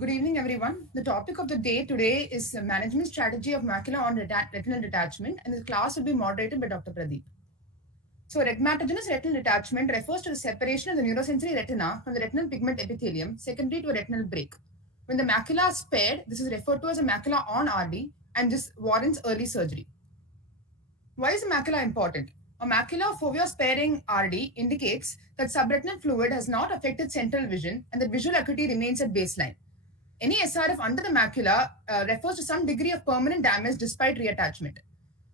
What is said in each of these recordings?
Good evening, everyone. The topic of the day today is management strategy of macula on retinal detachment, and the class will be moderated by Dr. Pradeep. So, rhegmatogenous retinal detachment refers to the separation of the neurosensory retina from the retinal pigment epithelium secondary to a retinal break. When the macula is spared, this is referred to as a macula on RD, and this warrants early surgery. Why is the macula important? A macula fovea sparing RD indicates that subretinal fluid has not affected central vision and that visual acuity remains at baseline. Any SRF under the macula refers to some degree of permanent damage despite reattachment.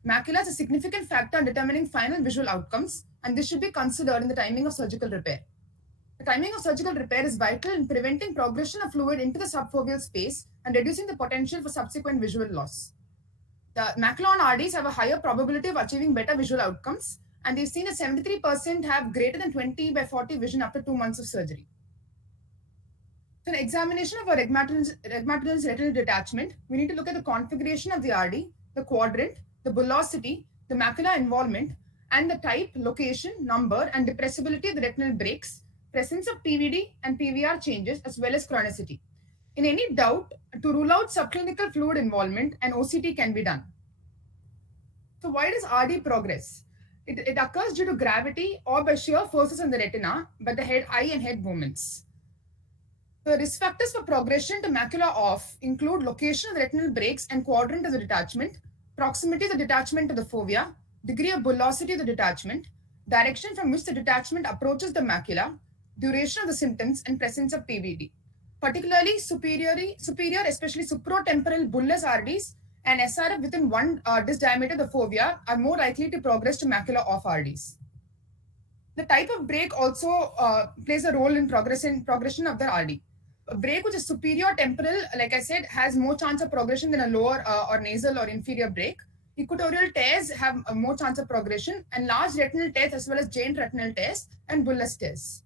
Macula is a significant factor in determining final visual outcomes, and this should be considered in the timing of surgical repair. The timing of surgical repair is vital in preventing progression of fluid into the subfoveal space and reducing the potential for subsequent visual loss. The macula on RDs have a higher probability of achieving better visual outcomes, and they've seen that 73% have greater than 20/40 vision after 2 months of surgery. So, an examination of a rhegmatogenous retinal detachment, we need to look at the configuration of the RD, the quadrant, the bullosity, the macular involvement, and the type, location, number, and depressibility of the retinal breaks, presence of PVD and PVR changes, as well as chronicity. In any doubt, to rule out subclinical fluid involvement, an OCT can be done. So, why does RD progress? It occurs due to gravity or by shear forces on the retina by the eye and head movements. The risk factors for progression to macula off include location of the retinal breaks and quadrant of the detachment, proximity of the detachment to the fovea, degree of bullosity of the detachment, direction from which the detachment approaches the macula, duration of the symptoms, and presence of PVD. Particularly superior, especially supratemporal bullous RDs and SRF within 1 disc diameter of the fovea are more likely to progress to macula off RDs. The type of break also plays a role in progression of the RD. A break which is superior temporal, like I said, has more chance of progression than a lower or nasal or inferior break. Equatorial tears have more chance of progression, and large retinal tears as well as giant retinal tears and bullous tears.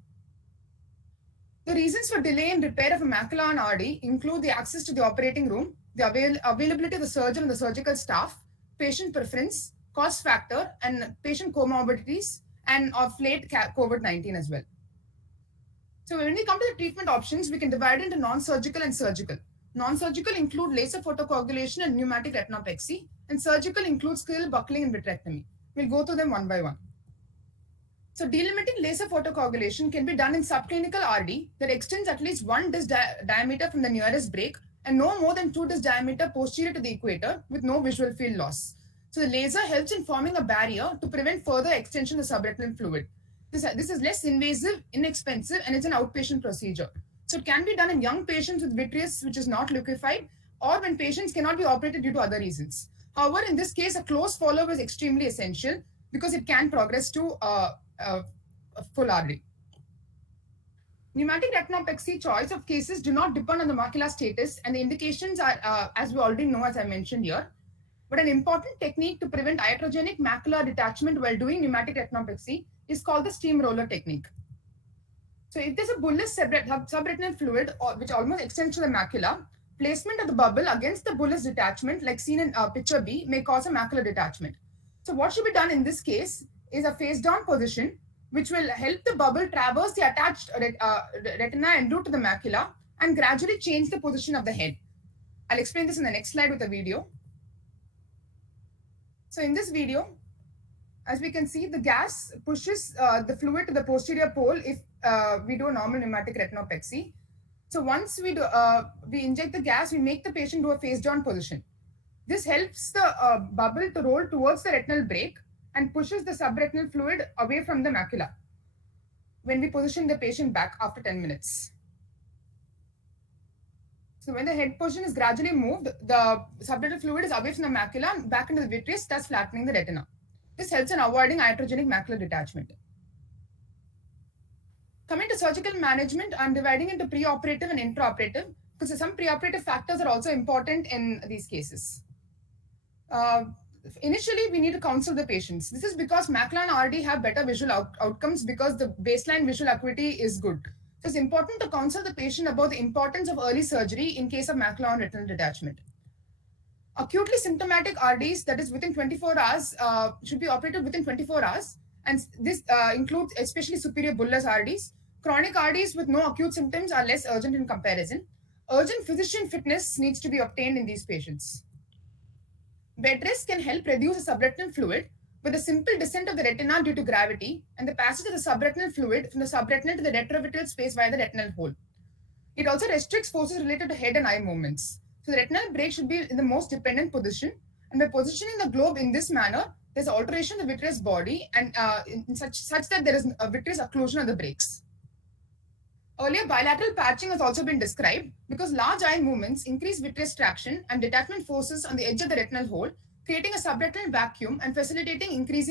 The reasons for delay in repair of a macula on RD include the access to the operating room, the availability of the surgeon and the surgical staff, patient preference, cost factor, and patient comorbidities, and of late COVID-19 as well. So when we come to the treatment options, we can divide into non-surgical and surgical. Non-surgical include laser photocoagulation and pneumatic retinopexy, and surgical includes skill buckling and vitrectomy. We'll go through them one by one. So delimiting laser photocoagulation can be done in subclinical RD that extends at least 1 disc diameter from the nearest break and no more than 2 disc diameter posterior to the equator with no visual field loss. So the laser helps in forming a barrier to prevent further extension of subretinal fluid. This is less invasive, inexpensive, and it's an outpatient procedure. So it can be done in young patients with vitreous which is not liquefied or when patients cannot be operated due to other reasons. However, in this case, a close follow-up is extremely essential because it can progress to a full RD. Pneumatic retinopexy choice of cases do not depend on the macular status, and the indications are, as we already know, as I mentioned here. But an important technique to prevent iatrogenic macular detachment while doing pneumatic retinopexy is called the steamroller technique. So if there's a bullous subretinal fluid which almost extends to the macula, placement of the bubble against the bullous detachment, like seen in picture B, may cause a macular detachment. So what should be done in this case is a face down position, which will help the bubble traverse the attached retina en route to the macula and gradually change the position of the head. I'll explain this in the next slide with a video. So in this video, as we can see, the gas pushes the fluid to the posterior pole if we do a normal pneumatic retinopexy. So once we inject the gas, we make the patient do a face down position. This helps the bubble to roll towards the retinal break and pushes the subretinal fluid away from the macula when we position the patient back after 10 minutes. So when the head position is gradually moved, the subretinal fluid is away from the macula and back into the vitreous, thus flattening the retina. This helps in avoiding iatrogenic macular detachment. Coming to surgical management, I'm dividing into preoperative and intraoperative because some preoperative factors are also important in these cases. Initially, we need to counsel the patients. This is because macula and RD have better visual outcomes because the baseline visual acuity is good. So it's important to counsel the patient about the importance of early surgery in case of macula and retinal detachment. Acutely symptomatic RDs, that is within 24 hours, should be operated within 24 hours. And this includes especially superior bullous RDs. Chronic RDs with no acute symptoms are less urgent in comparison. Urgent physician fitness needs to be obtained in these patients. Bed rest can help reduce the subretinal fluid with a simple descent of the retina due to gravity and the passage of the subretinal fluid from the subretinal to the retrovitreal space via the retinal hole. It also restricts forces related to head and eye movements. So the retinal brake should be in the most dependent position, and by positioning the globe in this manner, there's alteration of the vitreous body and in such that there is a vitreous occlusion of the brakes. Earlier, bilateral patching has also been described because large eye movements increase vitreous traction and detachment forces on the edge of the retinal hole, creating a subretinal vacuum and facilitating increased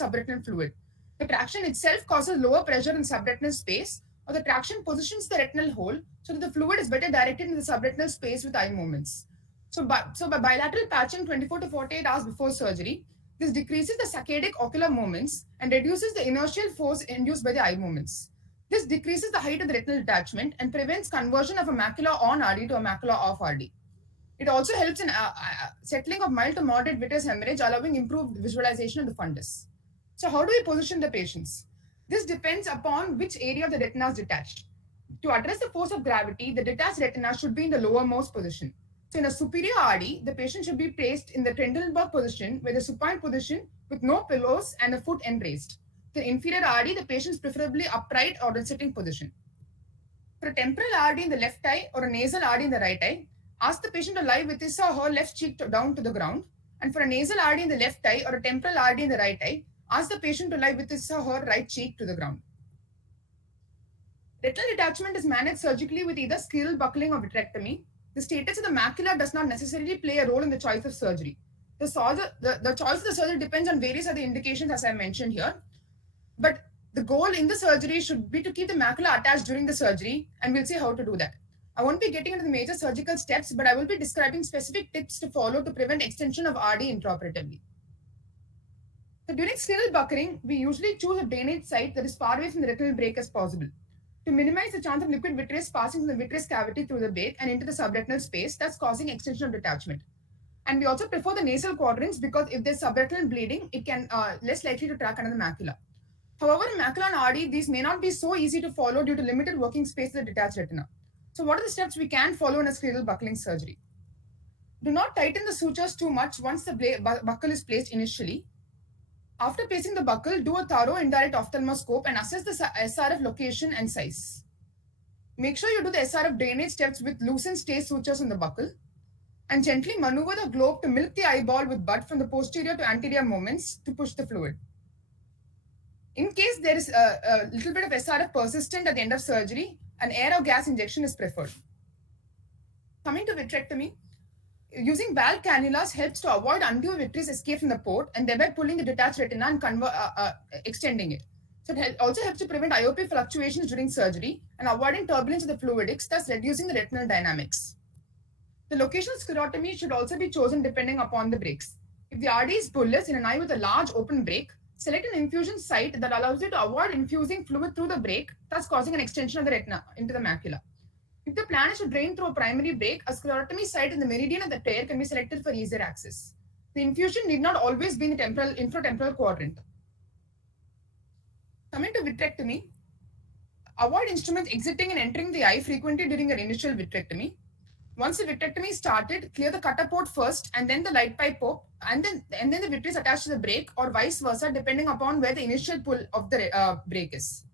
subretinal fluid. The traction itself causes lower pressure in subretinal space, or the traction positions the retinal hole so that the fluid is better directed in the subretinal space with eye movements. So by bilateral patching 24 to 48 hours before surgery, this decreases the saccadic ocular movements and reduces the inertial force induced by the eye movements. This decreases the height of the retinal detachment and prevents conversion of a macula on RD to a macula off RD. It also helps in settling of mild to moderate vitreous hemorrhage, allowing improved visualization of the fundus. So how do we position the patients? This depends upon which area of the retina is detached. To address the force of gravity, the detached retina should be in the lowermost position. So in a superior RD, the patient should be placed in the Trendelenburg position, where the supine position with no pillows and a foot end raised. The inferior RD, the patient is preferably upright or in sitting position. For a temporal RD in the left eye or a nasal RD in the right eye, ask the patient to lie with his or her left cheek down to the ground. And for a nasal RD in the left eye or a temporal RD in the right eye, ask the patient to lie with his or her right cheek to the ground. Retinal detachment is managed surgically with either scleral buckling or vitrectomy. The status of the macula does not necessarily play a role in the choice of surgery. The choice of the surgery depends on various other indications, as I mentioned here. But the goal in the surgery should be to keep the macula attached during the surgery, and we'll see how to do that. I won't be getting into the major surgical steps, but I will be describing specific tips to follow to prevent extension of RD intraoperatively. So during scleral buckling, we usually choose a drainage site that is far away from the retinal brake as possible to minimize the chance of liquid vitreous passing from the vitreous cavity through the brake and into the subretinal space, thus causing extension of detachment. And we also prefer the nasal quadrants because if there's subretinal bleeding, it can less likely to track under the macula. However, in macula and RD, these may not be so easy to follow due to limited working space of the detached retina. So what are the steps we can follow in a scleral buckling surgery? Do not tighten the sutures too much once the buckle is placed initially. After placing the buckle, do a thorough indirect ophthalmoscope and assess the SRF location and size. Make sure you do the SRF drainage steps with loosened stay sutures on the buckle and gently maneuver the globe to milk the eyeball with bud from the posterior to anterior movements to push the fluid. In case there is a little bit of SRF persistent at the end of surgery, an air or gas injection is preferred. Coming to vitrectomy, using valve cannulas helps to avoid undue vitreous escape from the port and thereby pulling the detached retina and extending it. So it also helps to prevent IOP fluctuations during surgery and avoiding turbulence of the fluidics, thus reducing the retinal dynamics. The locational sclerotomy should also be chosen depending upon the brakes. If the RD is bullous in an eye with a large open brake, select an infusion site that allows you to avoid infusing fluid through the brake, thus causing an extension of the retina into the macula. If the plan is to drain through a primary brake, a sclerotomy site in the meridian of the tear can be selected for easier access. The infusion need not always be in the infratemporal quadrant. Coming to vitrectomy, avoid instruments exiting and entering the eye frequently during an initial vitrectomy. Once the vitrectomy is started, clear the cutter port first and then the light pipe port and then the vitreous attached to the brake or vice versa depending upon where the initial pull of the brake is.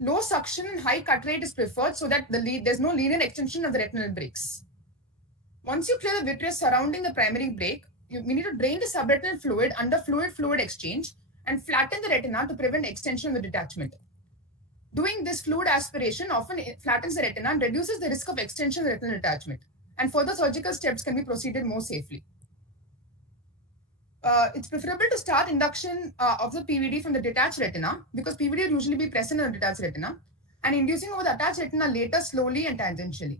Low suction and high cut rate is preferred so that there's no linear extension of the retinal brakes. Once you clear the vitreous surrounding the primary brake, we need to drain the subretinal fluid under fluid-fluid exchange and flatten the retina to prevent extension of the detachment. Doing this fluid aspiration often flattens the retina and reduces the risk of extension of the retinal detachment, and further surgical steps can be proceeded more safely. It's preferable to start induction of the PVD from the detached retina because PVD will usually be present in the detached retina and inducing over the attached retina later slowly and tangentially.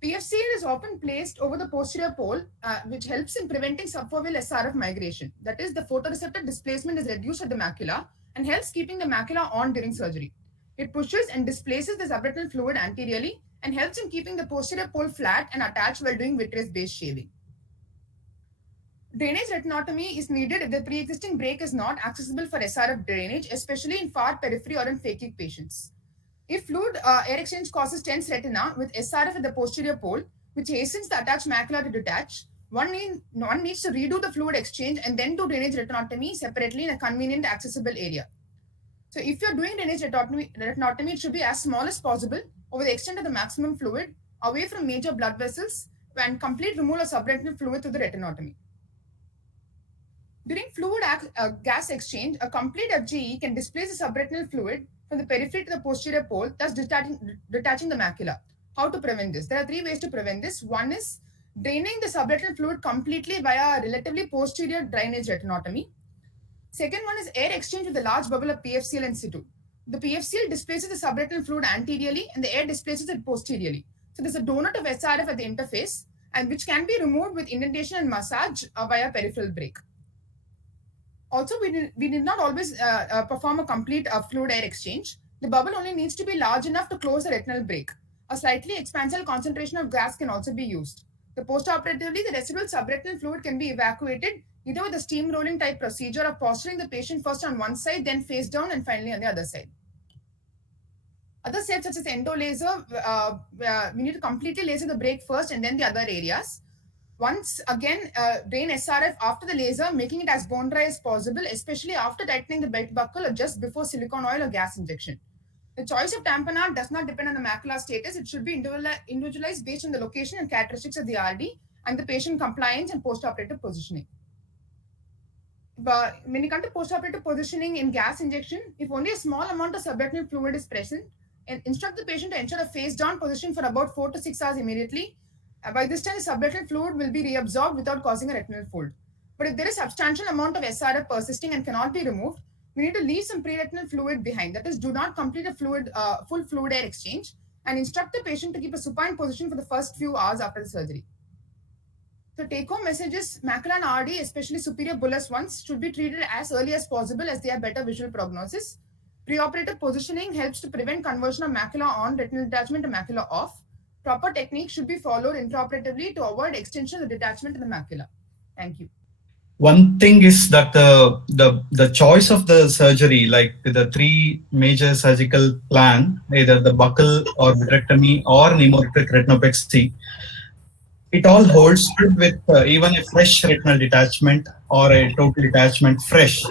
PFCL is often placed over the posterior pole, which helps in preventing subfoveal SRF migration. That is, the photoreceptor displacement is reduced at the macula and helps keeping the macula on during surgery. It pushes and displaces the subretinal fluid anteriorly and helps in keeping the posterior pole flat and attached while doing vitreous-based shaving. Drainage retinotomy is needed if the pre-existing brake is not accessible for SRF drainage, especially in far periphery or in phakic patients. If fluid air exchange causes tense retina with SRF at the posterior pole, which hastens the attached macula to detach, one needs to redo the fluid exchange and then do drainage retinotomy separately in a convenient, accessible area. So if you're doing drainage retinotomy, it should be as small as possible over the extent of the maximum fluid, away from major blood vessels, and complete removal of subretinal fluid through the retinotomy. During fluid gas exchange, a complete FGE can displace the subretinal fluid from the periphery to the posterior pole, thus detaching the macula. How to prevent this? There are 3 ways to prevent this. One is draining the subretinal fluid completely via relatively posterior drainage retinotomy. Second one is air exchange with a large bubble of PFCl in situ. The PFCl displaces the subretinal fluid anteriorly and the air displaces it posteriorly. So there's a donut of SRF at the interface, and which can be removed with indentation and massage via peripheral brake. Also, we did not always perform a complete fluid air exchange. The bubble only needs to be large enough to close the retinal brake. A slightly expansile concentration of gas can also be used. The postoperatively, the residual subretinal fluid can be evacuated either with a steam rolling type procedure of posturing the patient first on one side, then face down, and finally on the other side. Other steps such as endo laser, we need to completely laser the brake first and then the other areas. Once again, drain SRF after the laser, making it as bone dry as possible, especially after tightening the belt buckle or just before silicone oil or gas injection. The choice of tamponade does not depend on the macular status. It should be individualized based on the location and characteristics of the RD and the patient compliance and postoperative positioning. But when you come to postoperative positioning in gas injection, if only a small amount of subretinal fluid is present, and instruct the patient to ensure a face down position for about 4 to 6 hours immediately. By this time, the subretinal fluid will be reabsorbed without causing a retinal fold. But if there is substantial amount of SRF persisting and cannot be removed, we need to leave some pre-retinal fluid behind. That is, do not complete a full fluid air exchange and instruct the patient to keep a supine position for the first few hours after the surgery. So take-home message is macula and RD, especially superior bullous ones, should be treated as early as possible as they have better visual prognosis. Preoperative positioning helps to prevent conversion of macula on retinal detachment to macula off. Proper technique should be followed intraoperatively to avoid extension of the detachment in the macula. Thank you. One thing is that the choice of the surgery, like the 3 major surgical plan, either the buccal or vitrectomy or pneumorectal retinopexy, it all holds good with even a fresh retinal detachment or a total detachment fresh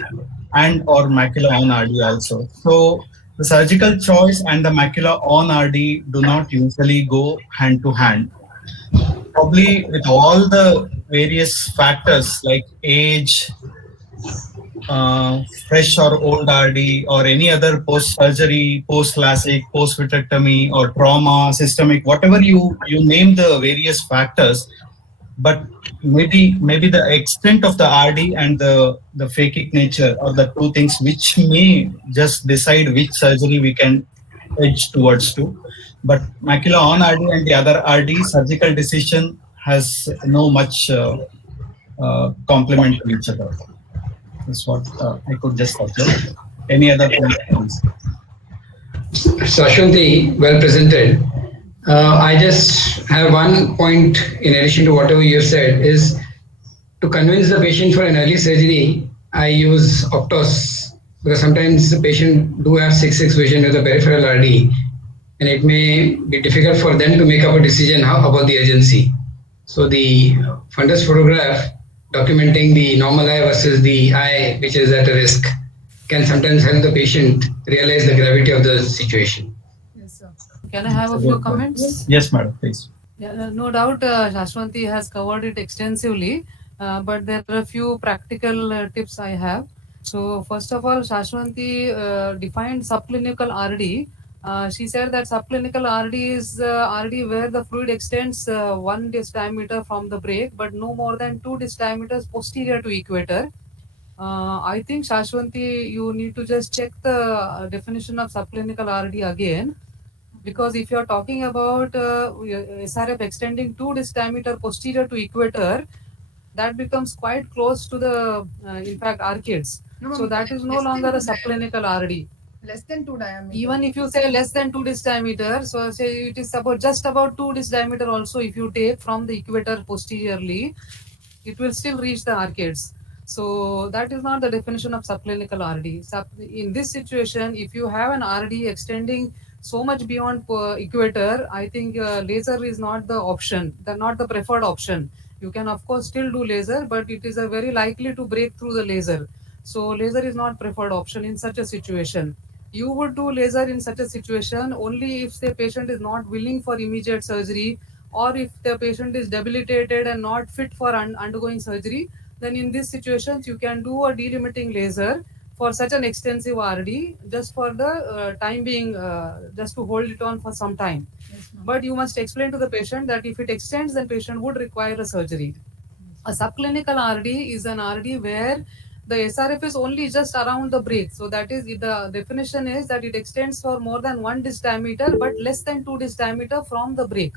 and or macula on RD also. So the surgical choice and the macula on RD do not usually go hand to hand. Probably with all the various factors like age, fresh or old RD, or any other post-surgery, post-LASIK, post-vitrectomy, or trauma, systemic, whatever you name the various factors, but maybe the extent of the RD and the phakic nature are the 2 things which may just decide which surgery we can edge towards to. But macula on RD and the other RD surgical decision has no much complement to each other. That's what I could just observe. Any other points? Shashwanti, well presented. I just have one point in addition to whatever you said is to convince the patient for an early surgery, I use Optos because sometimes the patient do have 6/6 vision with a peripheral RD and it may be difficult for them to make up a decision about the urgency. So the fundus photograph documenting the normal eye versus the eye which is at a risk can sometimes help the patient realize the gravity of the situation. Yes, sir. Can I have a few comments? Yes, madam, please. Yeah, no doubt Shashwanti has covered it extensively, but there are a few practical tips I have. So first of all, Shashwanti defined subclinical RD. She said that subclinical RD is RD where the fluid extends 1 disc diameter from the break, but no more than 2 disc diameters posterior to equator. I think Shashwanti, you need to just check the definition of subclinical RD again, because if you are talking about SRF extending 2 disc diameter posterior to equator, that becomes quite close to the in fact arcades. No, So that is no longer a subclinical RD. Less than 2 diameter. Even if you say less than 2 disc diameter, so say it is about just about 2 disc diameter also, if you take from the equator posteriorly, it will still reach the arcades. So that is not the definition of subclinical RD. In this situation, if you have an RD extending so much beyond equator, I think laser is not the option, not the preferred option. You can of course still do laser, but it is a very likely to break through the laser. So laser is not preferred option in such a situation. You would do laser in such a situation only if the patient is not willing for immediate surgery, or if the patient is debilitated and not fit for undergoing surgery. Then in these situations you can do a delimiting laser for such an extensive RD, just for the time being, just to hold it on for some time. Yes, ma'am. But you must explain to the patient that if it extends, then patient would require a surgery. A subclinical RD is an RD where the SRF is only just around the break. So that is, the definition is that it extends for more than 1 disc diameter but less than 2 disc diameter from the break.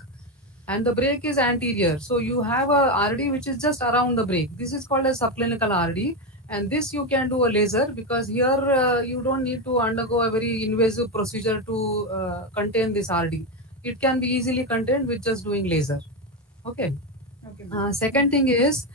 And the break is anterior. So you have a RD which is just around the break. This is called a subclinical RD. And this you can do a laser, because here you don't need to undergo a very invasive procedure to contain this RD. It can be easily contained with just doing laser. Okay. Okay, ma'am. Second thing is,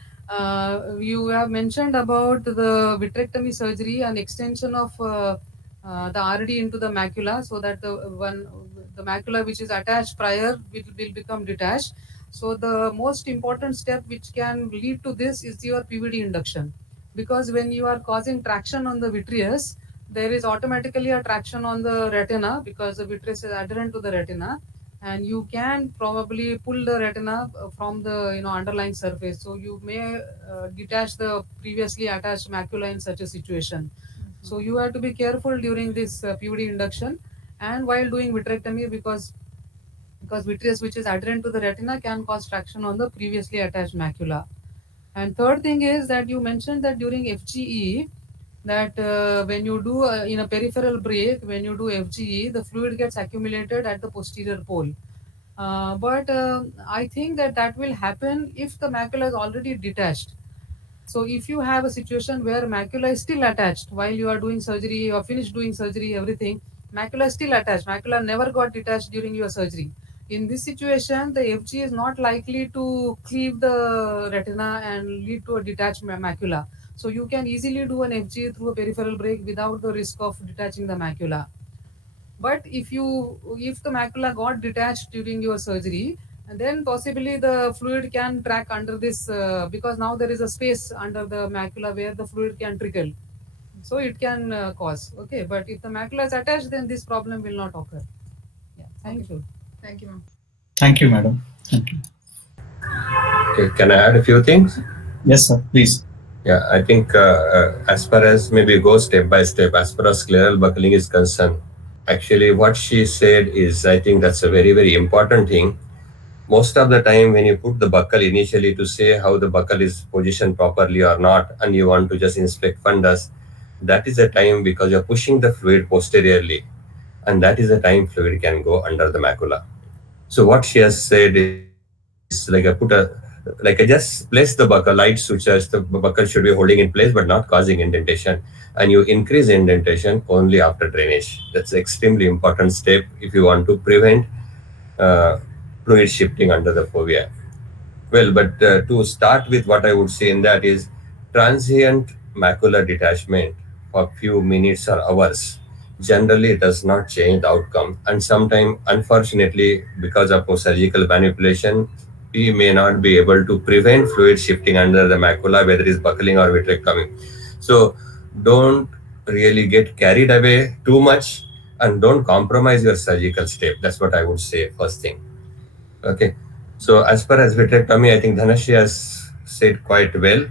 you have mentioned about the vitrectomy surgery and extension of the RD into the macula, so that the macula which is attached prior will become detached. So the most important step which can lead to this is your PVD induction, because when you are causing traction on the vitreous, there is automatically a traction on the retina, because the vitreous is adherent to the retina, and you can probably pull the retina from the underlying surface. So you may detach the previously attached macula in such a situation. So you have to be careful during this PVD induction and while doing vitrectomy, because vitreous which is adherent to the retina can cause traction on the previously attached macula. And third thing is that you mentioned that during FGE, that when you do in a peripheral break, when you do FGE, the fluid gets accumulated at the posterior pole. But I think that will happen if the macula is already detached. So if you have a situation where macula is still attached while you are doing surgery or finished doing surgery, everything, macula is still attached. Macula never got detached during your surgery. In this situation, the FG is not likely to cleave the retina and lead to a detached macula. So you can easily do an FG through a peripheral break without the risk of detaching the macula. But if the macula got detached during your surgery, and then possibly the fluid can track under this, because now there is a space under the macula where the fluid can trickle. So it can cause. Okay, but if the macula is attached, then this problem will not occur. Yeah, thank you. Thank you, ma'am. Thank you, madam. Thank you. Okay, can I add a few things? Yes, sir. Please. Yeah, I think as far as maybe go step by step, as far as scleral buckling is concerned, actually what she said is, I think that's a very, very important thing. Most of the time when you put the buckle initially to say how the buckle is positioned properly or not, and you want to just inspect fundus, that is the time because you're pushing the fluid posteriorly, and that is the time fluid can go under the macula. So what she has said is I just place the buckle, light sutures, the buckle should be holding in place but not causing indentation. And you increase indentation only after drainage. That's an extremely important step if you want to prevent fluid shifting under the fovea. Well, but to start with, what I would say in that is transient macular detachment for few minutes or hours generally does not change the outcome. And sometimes, unfortunately, because of surgical manipulation, we may not be able to prevent fluid shifting under the macula, whether it's buckling or vitrectomy. So don't really get carried away too much and don't compromise your surgical step. That's what I would say first thing. Okay. So as far as vitrectomy, I think Dhanashree has said quite well.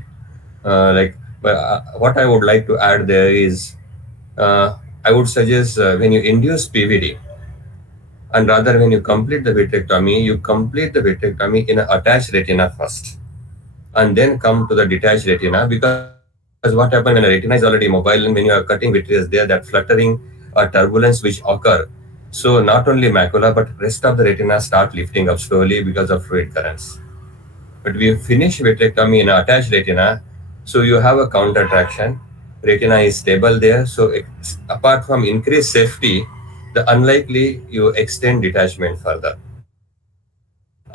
What I would like to add there is, I would suggest when you induce PVD, and rather when you complete the vitrectomy, you complete the vitrectomy in an attached retina first, and then come to the detached retina, because what happens when a retina is already mobile and when you are cutting vitreous there, that fluttering or turbulence which occur. So not only macula, but rest of the retina start lifting up slowly because of fluid currents. But we finish vitrectomy in attached retina, so you have a counter traction. Retina is stable there. So apart from increased safety, the unlikely you extend detachment further.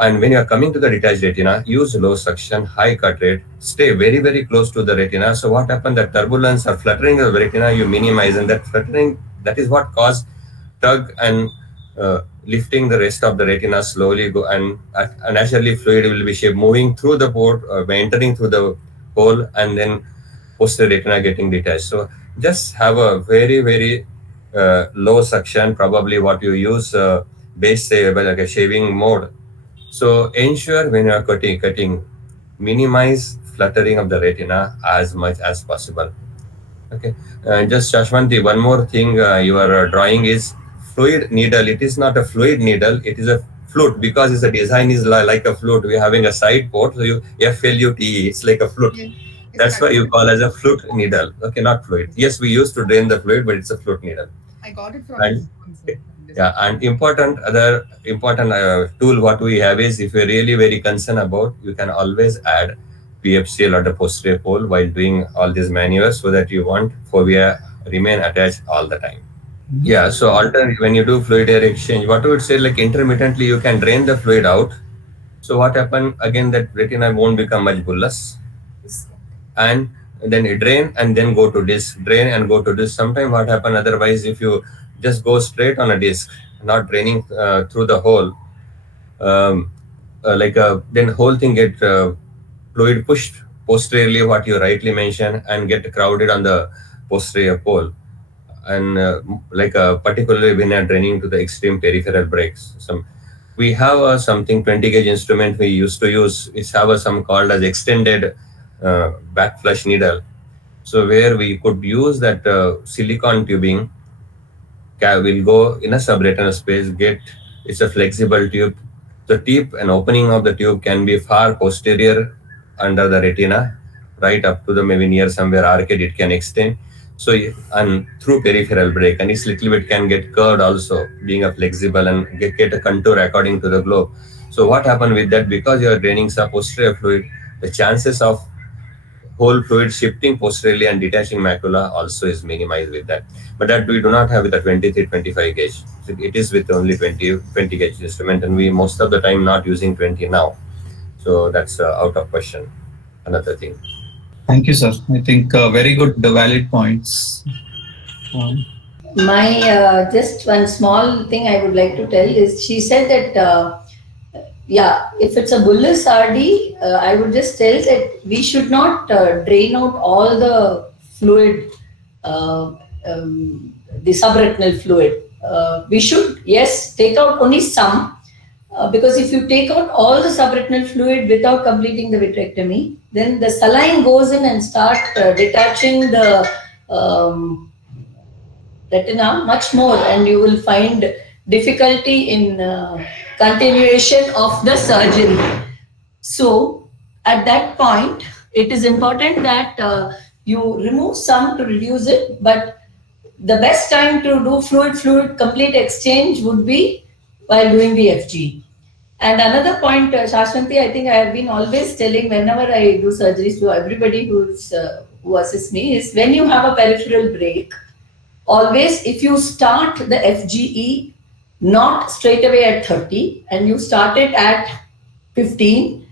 And when you are coming to the detached retina, use low suction, high cut rate, stay very, very close to the retina. So what happens, that turbulence or fluttering of the retina, you minimize, and that fluttering, that is what causes tug and lifting the rest of the retina slowly, go and naturally fluid will be shaped, moving through the port, entering through the hole, and then posterior retina getting detached. So just have a very, very low suction, probably what you use base say, like a shaving mode. So ensure when you are cutting, minimize fluttering of the retina as much as possible. Okay. Just Shashwanti, one more thing, your drawing is fluid needle. It is not a fluid needle. It is a flute, because its design is like a flute. We're having a side port, so you FLUTE. It's like a flute. Yeah. That's why you call as a flute needle. Okay, not fluid. Yes, we used to drain the fluid, but it's a flute needle. I got it from And- this. Yeah, and other important tool what we have is, if you're really very concerned about, you can always add PFCL or the posterior pole while doing all these maneuvers, so that you want fovea remain attached all the time. Yeah, so when you do fluid air exchange, what we would say, like intermittently you can drain the fluid out. So what happen again, that retina won't become much bullous, and then you drain and then go to disc, drain and go to disc. Sometimes what happen otherwise, if you just go straight on a disc, not draining through the hole, then whole thing get fluid pushed posteriorly, what you rightly mentioned, and get crowded on the posterior pole. And particularly when you're draining to the extreme peripheral breaks. We have something 20 gauge instrument we used to use. It's have some called as extended back flush needle. So where we could use that silicon tubing, will go in a subretinal space, it's a flexible tube. The tip and opening of the tube can be far posterior under the retina, right up to the maybe near somewhere arcade it can extend. So, and through peripheral break, and it's little bit can get curved also, being a flexible and get a contour according to the globe. So what happened with that, because you are draining some posterior fluid, the chances of whole fluid shifting posteriorly and detaching macula also is minimized with that. But that we do not have with the 23-25 gauge. It is with only 20 gauge instrument, and we most of the time not using 20 now. So that's out of question. Another thing. Thank you, sir. I think very good, valid points. My just one small thing I would like to tell is, she said that if it's a bullous RD, I would just tell that we should not drain out all the fluid, the subretinal fluid. We should, yes, take out only some, because if you take out all the subretinal fluid without completing the vitrectomy, then the saline goes in and start detaching the retina much more, and you will find difficulty in continuation of the surgery. So at that point, it is important that you remove some to reduce it, but the best time to do fluid complete exchange would be while doing the FG. And another point, Shashwanti, I think I have been always telling whenever I do surgeries to everybody who assists me, is when you have a peripheral break, always if you start the FGE not straight away at 30 and you start it at 15,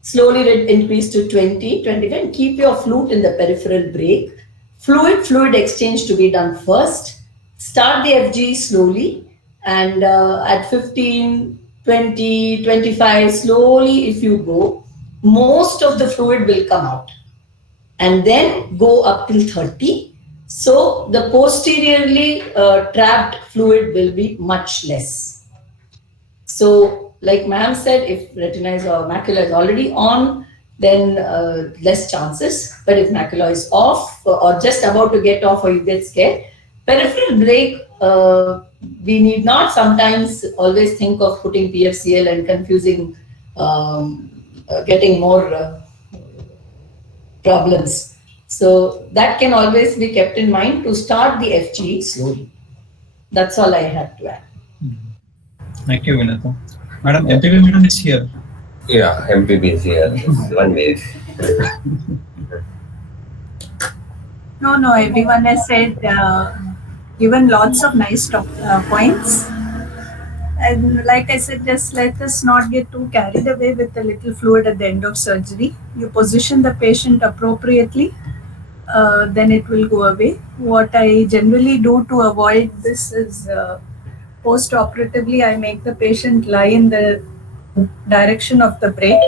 slowly increase to 20, 25, and keep your flute in the peripheral break. Fluid exchange to be done first. Start the FGE slowly, and at 15, 20, 25, slowly if you go, most of the fluid will come out, and then go up till 30. So the posteriorly trapped fluid will be much less. So like ma'am said, if retina or macula is already on, then less chances. But if macula is off or just about to get off, or you get scared, peripheral break, we need not sometimes always think of putting PFCL and confusing, getting more problems. So that can always be kept in mind to start the FG slowly. That's all I have to add. Thank you, Vinata. Madam, MPB madam is here. Yeah, MPB is here. 1 minute. No, everyone has said, given lots of nice points. And like I said, just let us not get too carried away with the little fluid at the end of surgery. You position the patient appropriately, then it will go away. What I generally do to avoid this is Post-operatively, I make the patient lie in the direction of the break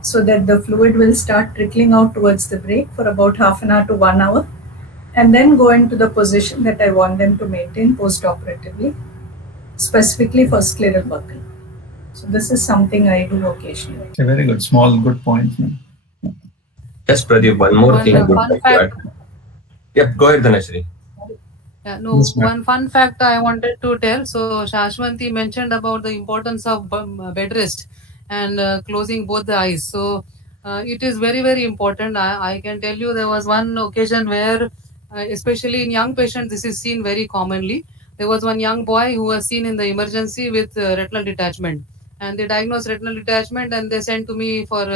so that the fluid will start trickling out towards the break for about half an hour to 1 hour, and then go into the position that I want them to maintain post-operatively, specifically for scleral buckle. So this is something I do occasionally. Okay, very good. Small, good point. Just Pradeep, one more One thing. I would fun like to add. fact. Yep, go ahead, Dhanashree. Yeah, no, Yes, ma'am. one fun fact I wanted to tell. So Shashwanti mentioned about the importance of bed rest and closing both the eyes. So it is very, very important. I can tell you there was one occasion where, especially in young patients, this is seen very commonly. There was one young boy who was seen in the emergency with retinal detachment. And they diagnosed retinal detachment and they sent to me for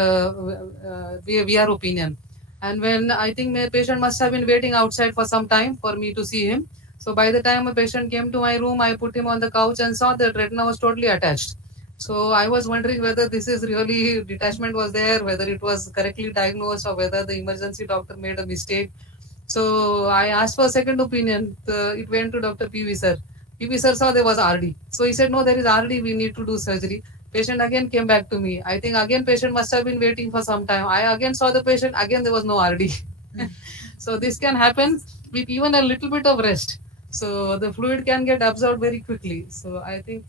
VR opinion. And when I think my patient must have been waiting outside for some time for me to see him. So by the time a patient came to my room, I put him on the couch and saw that retina was totally attached. So I was wondering whether this is really detachment was there, whether it was correctly diagnosed, or whether the emergency doctor made a mistake. So I asked for a second opinion. It went to Dr. PV sir. PV sir saw there was RD. So he said, no, there is RD. We need to do surgery. Patient again came back to me. I think again patient must have been waiting for some time. I again saw the patient. Again there was no RD. So this can happen with even a little bit of rest. So the fluid can get absorbed very quickly. So I think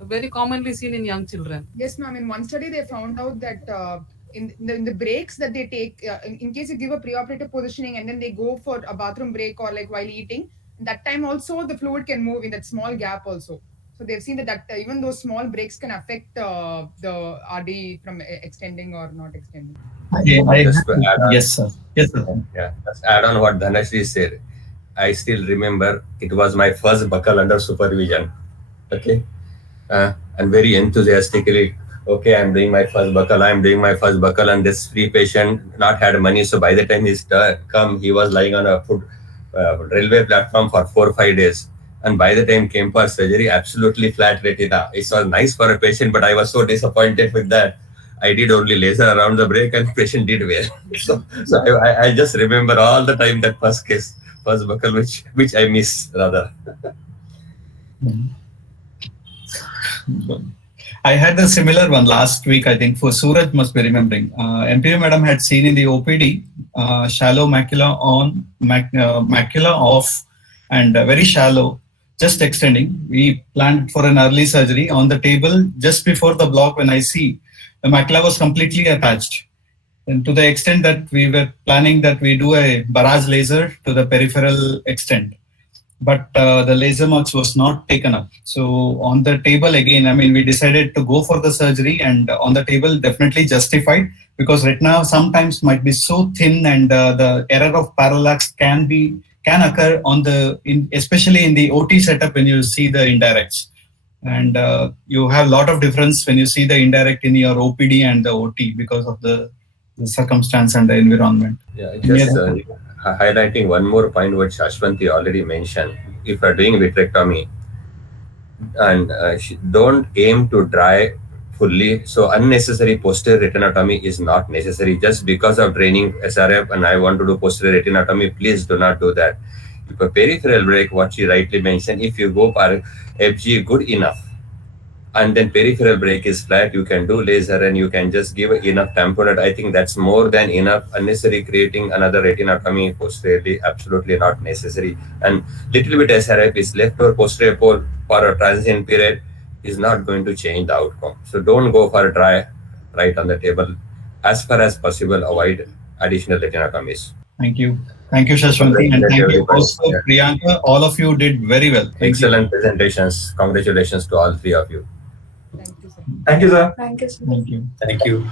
very commonly seen in young children. Yes, ma'am. In one study, they found out that in the breaks that they take, in case you give a preoperative positioning and then they go for a bathroom break or like while eating, that time also the fluid can move in that small gap also. So they've seen that even those small breaks can affect the RD from extending or not extending. Just to add on. Yes, sir. Yes, sir. Yeah, just add on what Dhanashree said. I still remember it was my first buckle under supervision. Okay. And very enthusiastically, okay, I'm doing my first buckle, and this free patient not had money. So by the time he's come, he was lying on a railway platform for 4 or 5 days. And by the time came for surgery, absolutely flat retina. It was nice for a patient, but I was so disappointed with that. I did only laser around the break and patient did well. So I just remember all the time that first buckle, which I miss rather. I had a similar one last week, I think, for Suraj must be remembering. MPV madam had seen in the OPD shallow macula on, macula off, and very shallow, just extending. We planned for an early surgery. On the table, just before the block, when I see, the macula was completely attached. And to the extent that we were planning that we do a barrage laser to the peripheral extent. But the laser marks was not taken up. So on the table again, I mean, we decided to go for the surgery, and on the table definitely justified, because retina sometimes might be so thin, and the error of parallax can occur on especially in the OT setup when you see the indirects. And you have a lot of difference when you see the indirect in your OPD and the OT because of the circumstance and the environment. Yeah, just highlighting one more point what Shashwanti already mentioned. If you are doing vitrectomy, and don't aim to dry fully, so unnecessary posterior retinotomy is not necessary. Just because of draining SRF and I want to do posterior retinotomy, please do not do that. If a peripheral break, what she rightly mentioned, if you go for FG good enough, and then peripheral break is flat, you can do laser and you can just give enough tamponade. I think that's more than enough. Unnecessary creating another retinotomy posteriorly, absolutely not necessary. And little bit SRF is left or posterior pole for a transient period is not going to change the outcome. So don't go for a dry right on the table. As far as possible, avoid additional retinotomies. Thank you. Thank you, Shashwanti. And thank you also, Priyanka. All of you did very well. Excellent presentations. Congratulations to all three of you. Thank you, sir. Thank you, sir. Thank you, sir. Thank you. Thank you.